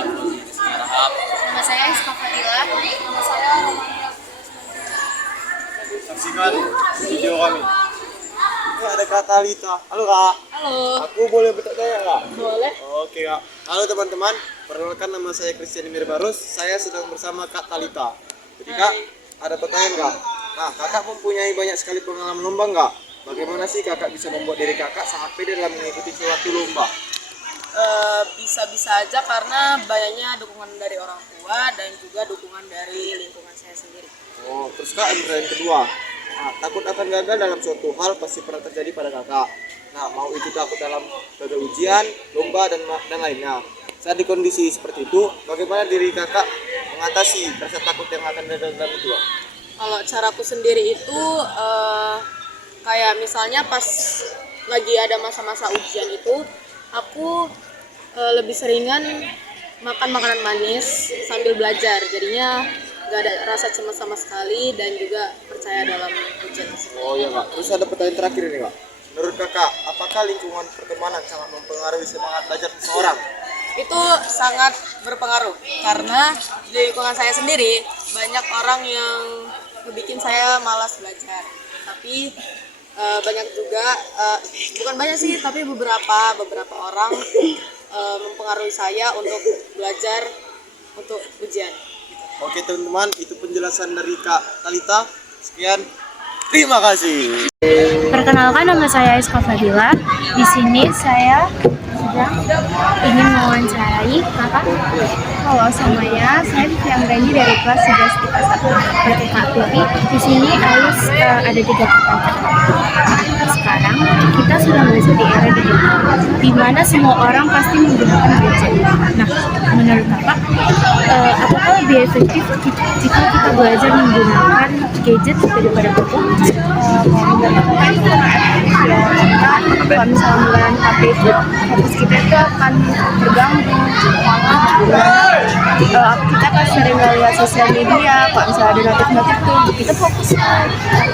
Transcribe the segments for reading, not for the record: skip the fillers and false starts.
Nama saya Iska Fadila. Nama saya Romania. Saksikan video kami. Ini ada Kak Talita. Halo Kak. Halo. Aku boleh bertanya Kak? Boleh. Oke Kak. Halo teman-teman. Perkenalkan nama saya Christian Mirbarus. Saya sedang bersama Kak Talita. Jadi Kak, ada pertanyaan Kak. Nah, Kakak mempunyai banyak sekali pengalaman lomba nggak? Bagaimana sih Kakak bisa membuat diri Kakak sangat pede dalam mengikuti suatu lomba? Bisa-bisa aja karena banyaknya dukungan dari orang tua dan juga dukungan dari lingkungan saya sendiri. Oh, terus Kak, yang kedua. Nah, takut akan gagal dalam suatu hal pasti pernah terjadi pada Kakak. Nah, mau itu takut dalam gagal ujian, lomba dan lainnya. Saat di kondisi seperti itu, bagaimana diri Kakak mengatasi rasa takut yang akan datang dalam itu? Kalau caraku sendiri itu kayak misalnya pas lagi ada masa-masa ujian itu, aku lebih seringan makan makanan manis sambil belajar. Jadinya nggak ada rasa cemas sama sekali dan juga percaya dalam ujian tersebut. Oh iya Kak, terus ada pertanyaan terakhir ini Kak. Menurut Kakak, apakah lingkungan pertemanan sangat mempengaruhi semangat belajar seseorang? Itu sangat berpengaruh karena di lingkungan saya sendiri banyak orang yang bikin saya malas belajar. Tapi banyak juga, bukan banyak sih, tapi beberapa orang mempengaruhi saya untuk belajar untuk ujian. Oke teman-teman, itu penjelasan dari Kak Talita. Sekian, terima kasih. Perkenalkan, nama saya Iska Fadila. Di sini saya sedang ingin mewawancarai Kakak. Halo semuanya, saya Vivi Anggreni dari kelas 11 IPA 1. Seperti Kak Vivi, di sini ada 3 pertanyaan. Sekarang kita sudah masuk di era digital, di mana semua orang pasti menggunakan gadget. Nah, menurut Kakak, apakah lebih efektif jika kita belajar menggunakan gadget daripada buku? Kalau misalnya menggunakan HP itu, fokus kita itu akan terganggu. Kita kan sering melihat sosial media, kalau misalnya ada notif-notif tuh, kita fokus ke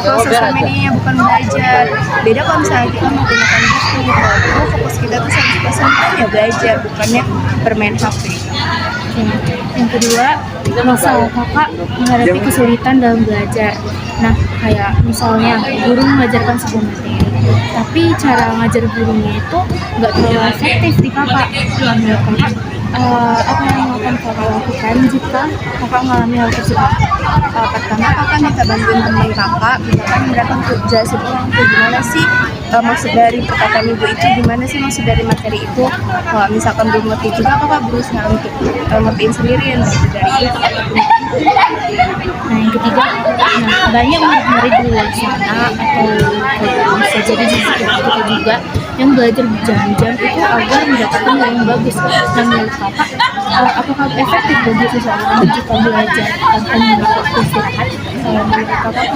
sosial media bukan belajar. Beda kalau misalnya kita menggunakan buku, fokus kita tuh 100% ya belajar, bukannya bermain HP. Yang kedua, masalah Kakak menghadapi kesulitan dalam belajar. Nah, kayak misalnya guru mengajarkan sebuah materi, tapi cara ngajar gurunya itu nggak terlalu efektif di Kakak. Menurut Kakak, apa yang akan Kakak lakukan jika Kakak mengalami hal tersebut? Pertama, Kakak minta bantuan teman Kakak, misalkan mereka untuk jelasin ulang tuh gimana sih maksud dari perkataan ibu itu, gimana sih maksud dari materi itu. Kalau misalkan belum ngerti juga, Kakak berusaha untuk ngertiin sendiri yang dari itu. Nah, yang ketiga, banyak murid-murid di luar sana atau bisa jadi di sekitar kita juga yang belajar berjam-jam itu agar mendapatkan nilai yang bagus. Nah, menurut Kakak, apakah efektif bagi seseorang jika belajar tanpa membuat istirahat? Menurut Kakak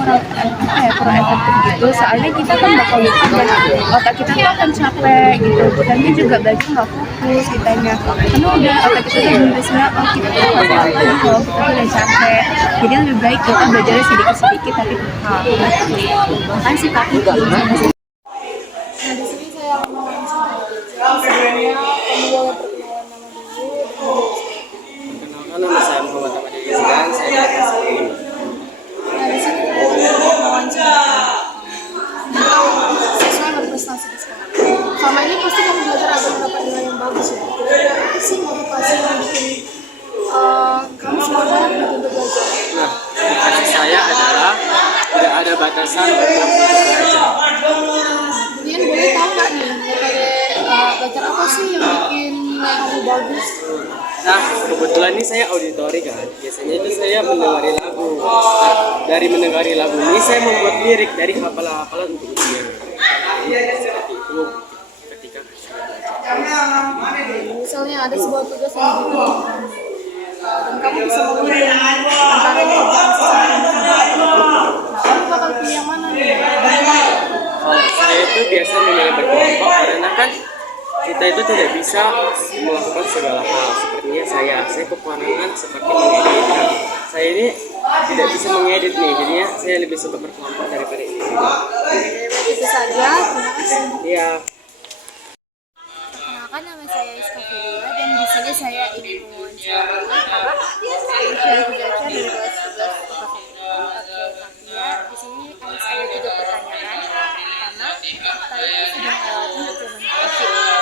kurang efektif gitu. Soalnya kita kan bakal lupa dan otak kita tuh akan capek gitu. Kitanya juga belajar nggak fokus kitanya. Karena udah otak kita udah berusaha, kita tuh nggak fokus lagi kalau kita tuh udah capek. Jadi lebih baik kita belajarnya sedikit-sedikit tapi makasih Kak. Nah, di sini saya mau sebelumnya kamu boleh perkenalan nama dulu. Perkenalkan, nama saya Muhammad Ahmad Yazdan. Saya dari kelas 10. Nah, di sini kita mau mewawancara tentang siswa yang berprestasi di sekolah. Selama ini pasti kamu belajar agar mendapat nilai yang bagus ya. Kira-kira apa sih motivasi yang bikin kamu semangat gitu untuk belajar? Nah, motivasi saya adalah tidak ada batasan untuk belajar. Kemudian boleh tahu nggak nih metode belajar apa sih yang bikin nilai kamu bagus? Nah, kebetulan ini saya auditori kan. Biasanya itu saya mendengari lagu. Nah, dari mendengari lagu ini saya membuat lirik dari hafalan-hafalan untuk ujian. Seperti itu ketika Misalnya ada sebuah tugas yang diberikan dan kamu bisa memilih antara kerjaan secara individu. Nah, kamu bakal pilih yang mana nih? kalau saya itu biasa memilih berkelompok karena kan kita itu tidak bisa melakukan segala hal. Sepertinya saya kekurangan seperti mengedit. Nah, saya ini tidak bisa mengedit nih, jadinya saya lebih suka berkelompok daripada individu. Itu saja, terima kasih. Iya. Perkenalkan, nama saya Iska Fadila dan di sini Jadi saya ingin mewawancarai Kakak yang belajar dari kelas 11 IPA 1. Oke, Kak Tia, di sini ada 3 pertanyaan. Pertama, Kakak itu sudah melewati zaman COVID.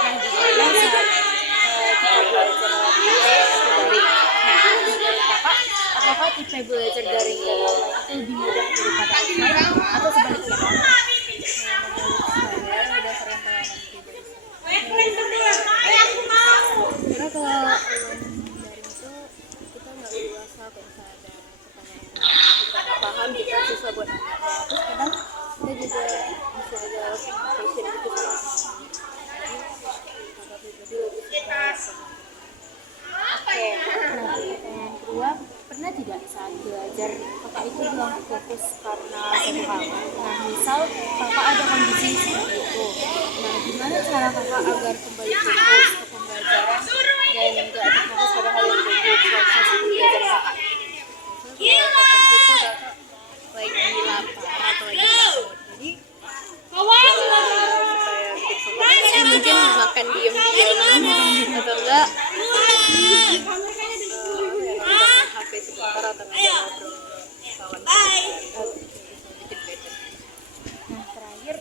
Nah, gimana saat kita belajar lewat HP atau daring? Nah, menurut Kakak, apakah tipe belajar daring dan online itu lebih mudah daripada offline atau sebaliknya? Menurut saya, berdasarkan pengalaman pribadi saya, karena kalau online daring itu kita nggak dewasa kayak misalnya ada pertanyaan yang kita nggak paham, kita susah buat nanya. Terus kadang kita juga masih ada passion gitu kan. Jadi kakak pribadi lebih suka online. Oke, nah pertanyaan kedua, pernah tidak saat belajar kakak itu bilang fokus karena satu hal? Nah, misal kakak ada kondisi seperti itu, nah gimana cara kakak agar kembali fokus ke pembelajaran dan nggak terfokus pada hal yang buruk proses belajar kakak? Misal kalau fokus itu kakak lagi lapar atau lagi takut, jadi supaya bikin fokus mungkin makan diem-diem atau enggak HP sebentar atau enggak ngobrol kawan bikin better. Nah terakhir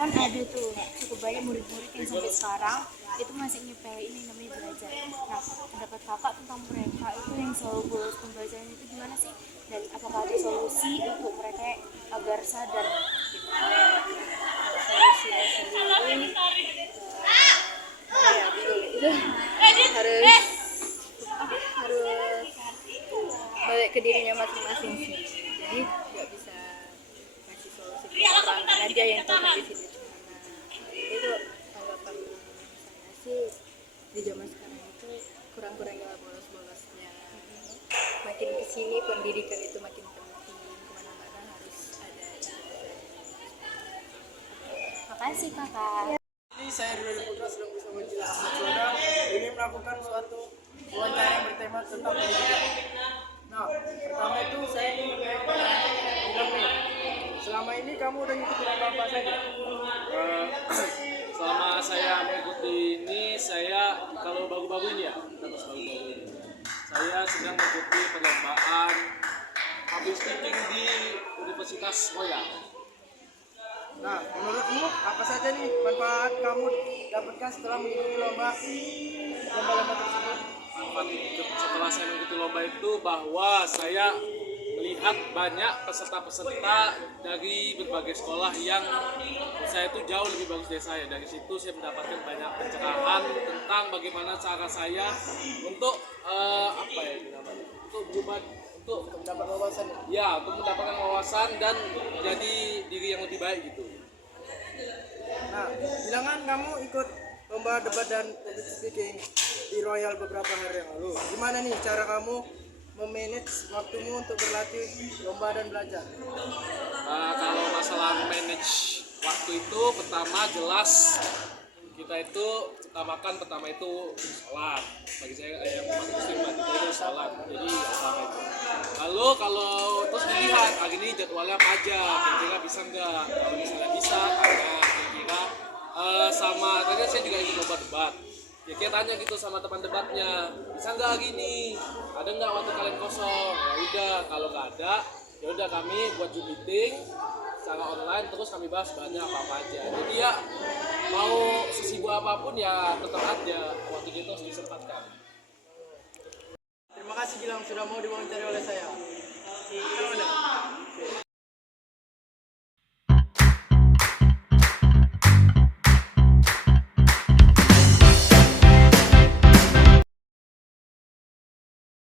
kan ada tuh cukup banyak murid-murid yang sampai sekarang itu masih nyepelein yang namanya belajar. Nah pendapat kakak tentang mereka itu yang selalu bolos pembelajaran itu gimana sih, dan apakah ada solusi untuk mereka agar sadar gitu? Solusi ya betul itu harus balik ke dirinya masing-masing sih. Jadi nggak bisa kasih solusi ke orang aja yang tahu kondisi dia gimana. Itu tanggapan saya sih, di zaman sekarang itu kurang-kurangnya bolos-bolosnya. Makin kesini pendidikan itu makin penting, kemana-mana harus ada. Makasih kakak. Ini saya Ridwan Putra sedang bersama Jila Ahmad Suada ini melakukan suatu wawancara yang bertema tentang pendidikan. Nah, pertama itu saya ingin bilang nih, selama ini kamu udah ngikutin apa saja? Selama saya mengikuti ini, saya kalau bagu-bagu ini ya, terus bagu-bagu ini, saya sedang mengikuti perlombaan public speaking di Universitas Royal. Nah, menurutmu apa saja nih manfaat kamu dapatkan setelah mengikuti lomba tersebut? Manfaat setelah saya mengikuti lomba itu bahwa saya melihat banyak peserta-peserta dari berbagai sekolah yang saya itu jauh lebih bagus dari saya. Dari situ saya mendapatkan banyak pencerahan tentang bagaimana cara saya untuk untuk Mendapat wawasan. ya, untuk mendapatkan wawasan dan jadi diri yang lebih baik gitu. Nah, bilangan kamu ikut lomba debat dan public speaking di Royal beberapa hari yang lalu. Gimana nih cara kamu memanage waktumu untuk berlatih lomba dan belajar? Kalau masalah manage waktu itu, pertama jelas kita itu pertama itu sholat. Bagi saya yang umat muslim itu sholat, jadi pertama itu. Lalu kalau terus dilihat hari ini jadwalnya apa aja, kira-kira bisa nggak? Kalau misalnya bisa, karena kira-kira sama tadi saya juga ikut lomba debat. Ya kita tanya gitu sama teman debatnya, bisa nggak hari ini? Ada nggak waktu kalian kosong? Ya udah, kalau nggak ada, ya udah kami buat Zoom meeting secara online, terus kami bahas banyak apa aja. Jadi ya mau sesibuk apapun ya tetap aja waktu itu harus disempatkan. Terima kasih Gilang sudah mau diwawancara oleh saya.